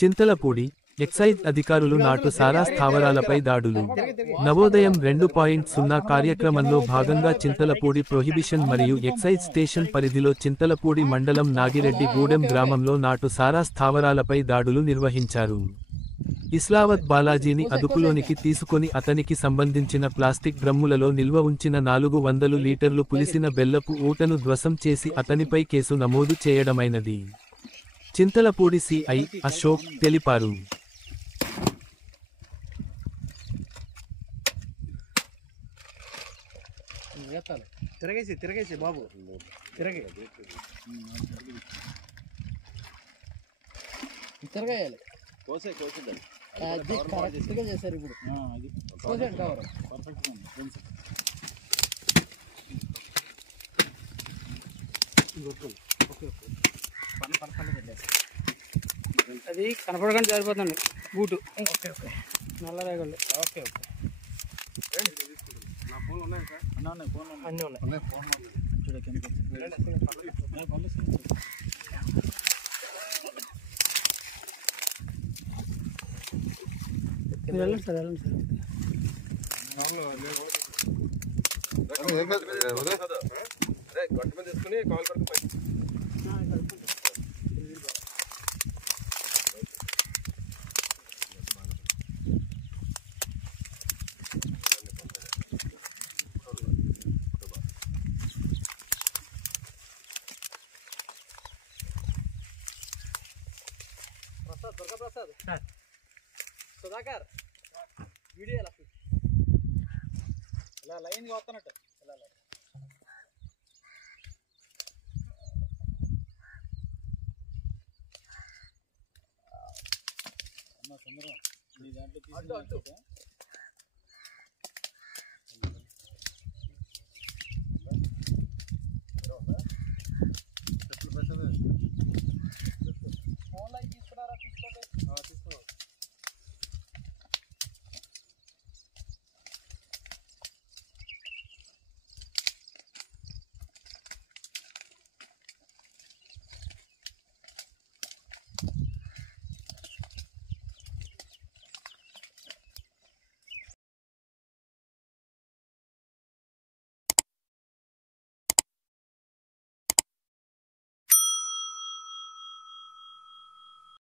Chintalapudi excise అధికారులు నాటు సారా స్థావరాలపై దాడులు. నవోదయం 2.0 కార్యక్రమంలో భాగంగా చింతలపూడి ప్రొహిబిషన్ మరియు ఎక్సైజ్ స్టేషన్ పరిధిలో చింతలపూడి మండలం నాగిరెడ్డి గూడెం గ్రామంలో నాటు సారా స్థావరాలపై దాడులు నిర్వహించారు. ఇస్లావత్ బాలాజీని అదుపులోనికి తీసుకొని అతనికి సంబంధించిన ప్లాస్టిక్ డ్రమ్ములలో నిల్వ ఉంచిన 400 లీటర్లు పులిసిన బెల్లపు ఊటను ధ్వంసం చేసి అతనిపై కేసు నమోదు చేయడమైనది. చింతలపూడి సిఐ అశోక్ తెలిపారు. తిరగేసి బాబు తిరగేయాలి కరెక్ట్గా చేశారు ఇప్పుడు కోసేయండి కవర్ అది కనపడకుండా సరిపోతుంది బూటు ఓకే ఓకే నల్ల రేగండి ఓకే ఓకే నా ఫోన్లు ఉన్నాయి సార్ అన్నీ ఉన్నాయి వెళ్ళండి సార్ తీసుకుని కాల్ ప్రసాద్ దుర్గాప్రసాద్ సుధాకర్ వీడియో ఇలా లైన్గా వస్తున్నట్టు అడ్డు